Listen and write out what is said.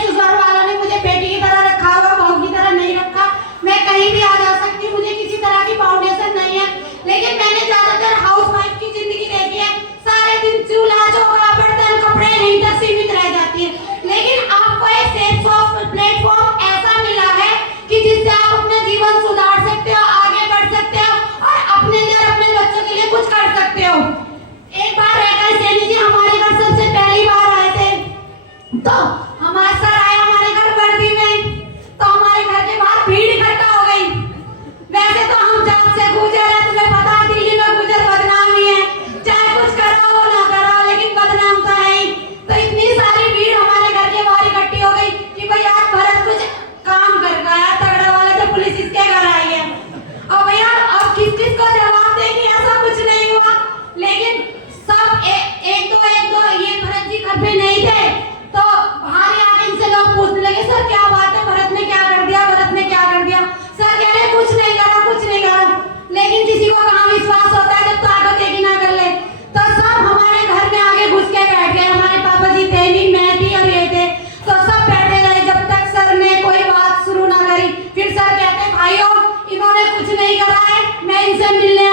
ससुराल वालों ने मुझे बेटी की तरह रखा होगा, बहू की तरह नहीं रखा। मैं कहीं भी आ जा सकती हूँ, मुझे किसी तरह की फाउंडेशन नहीं है। लेकिन मैंने ज्यादातर हाउसवाइफ की जिंदगी देखी है, सारे दिन चूल्हा चौका बर्तन कपड़े यहीं तक सीमित रह जाती है। लेकिन आपको एक सेफ प्लेटफॉर्म ऐसा मिला है कि जिससे आप अपना जीवन सुधार सकते हो, आगे बढ़ सकते हो और अपने लिए और अपने बच्चों के लिए कुछ कर सकते हो। एक बार रेखा सैनी जी हमारे घर सबसे पहली बार आए थे, तो हमारे सर आए हमारे घर वर्दी में, तो हमारे घर के बाहर भीड़ इकट्ठा हो गई। वैसे तो हम जान से गुजर है, तुम्हें पता है दिल्ली में गुजर बदनाम ही है, चाहे कुछ करो ना करो लेकिन बदनाम तो है ही। तो इतनी सारी भीड़ हमारे घर के बाहर इकट्ठी हो गई कि भाई आज भरत कुछ काम कर गया, तगड़ा वाला तो पुलिस इसके घर आई है। और भैया अब किस किस को जवाब देंगे, ऐसा कुछ नहीं हुआ। लेकिन सब एक दो ये भरत जी घर पे नहीं थे, तो बाहर आके इनसे लोग पूछने लगे, सर क्या बात है, भरत ने क्या कर दिया, भरत ने क्या कर दिया। सर कह रहे कुछ नहीं करा, कुछ नहीं करा। लेकिन किसी को कहाँ विश्वास होता है जब ताकत एक ही ना कर ले। तो सब हमारे घर में आगे घुस के बैठ गए, हमारे पापा जी थे नहीं, मैं थी और ये थे, तो सब बैठे रहे जब तक सर ने कोई बात शुरू ना करी। फिर सर कहते भाइयों इन्होंने कुछ नहीं करा है, मैं इनसे मिलने